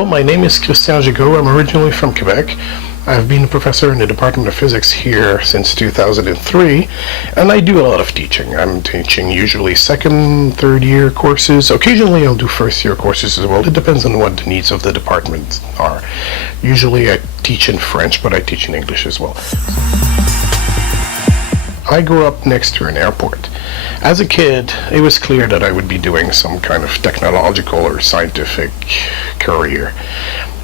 Hello, my name is Gigault. I'm originally from Quebec. I've been a professor in the Department of Physics here since 2003, and I do a lot of teaching. I'm teaching usually second, third year courses. Occasionally I'll do first year courses as well. It depends on what the needs of the department are. Usually I teach in French, but I teach in English as well. I grew up next to an airport. As a kid, it was clear that I would be doing some kind of technological or scientific career.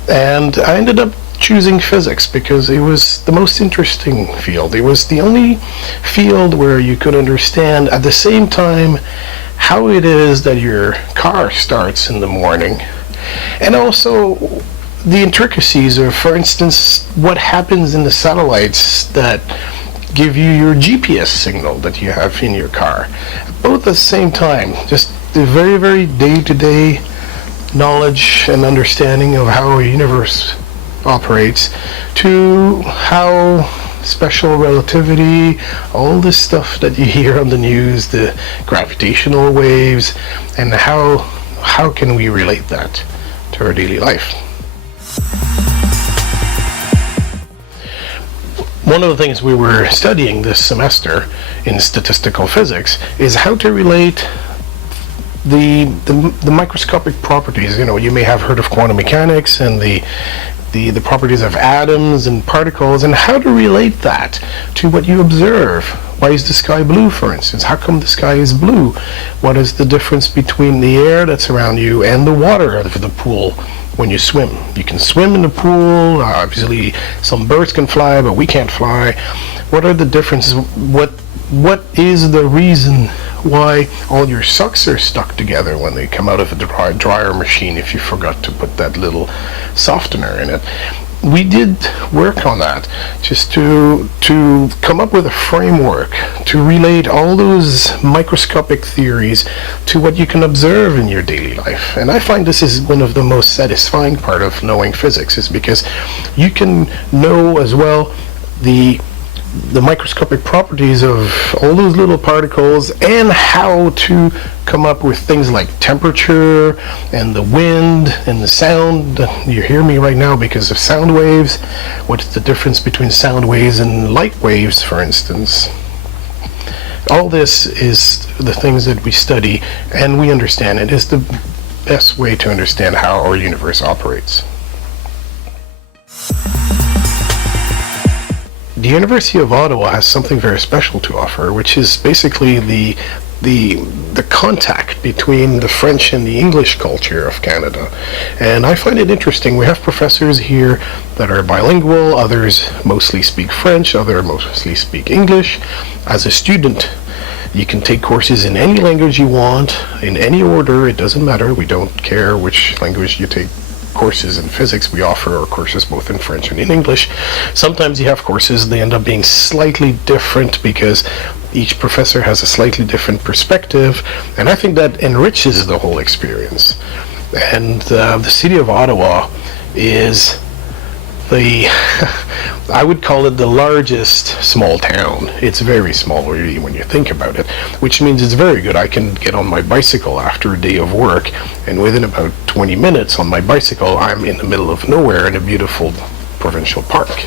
And I ended up choosing physics because it was the most interesting field. It was the only field where you could understand at the same time how it is that your car starts in the morning, and also the intricacies of, for instance, what happens in the satellites that give you your GPS signal that you have in your car. Both at the same time, just the very, very day-to-day knowledge and understanding of how a universe operates, to how special relativity, all this stuff that you hear on the news, the gravitational waves, and how can we relate that to our daily life. One of the things we were studying this semester in statistical physics is how to relate the microscopic properties. You know, you may have heard of quantum mechanics and the properties of atoms and particles, and how to relate that to what you observe. Why is the sky blue, for instance? How come the sky is blue? What is the difference between the air that's around you and the water of the pool when you swim? You can swim in the pool. Obviously, some birds can fly, but we can't fly. What are the differences? What is the reason why all your socks are stuck together when they come out of a dryer machine if you forgot to put that little softener in it? We did work on that just to come up with a framework to relate all those microscopic theories to what you can observe in your daily life. And I find this is one of the most satisfying part of knowing physics, is because you can know as well the microscopic properties of all those little particles, and how to come up with things like temperature and the wind and the sound. You hear me right now because of sound waves. What's the difference between sound waves and light waves, for instance? All this is the things that we study, and we understand it is the best way to understand how our universe operates. The University of Ottawa has something very special to offer, which is basically the contact between the French and the English culture of Canada. And I find it interesting. We have professors here that are bilingual, others mostly speak French, others mostly speak English. As a student, you can take courses in any language you want, in any order. It doesn't matter. We don't care which language you take courses in physics. We offer our courses both in French and in English. Sometimes you have courses, they end up being slightly different because each professor has a slightly different perspective, and I think that enriches the whole experience. And the city of Ottawa is I would call it the largest small town. It's very small really when you think about it, which means it's very good. I can get on my bicycle after a day of work, and within about 20 minutes on my bicycle I'm in the middle of nowhere in a beautiful provincial park.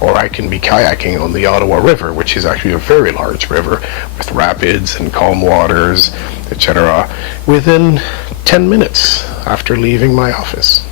Or I can be kayaking on the Ottawa River, which is actually a very large river with rapids and calm waters, etc., within 10 minutes after leaving my office.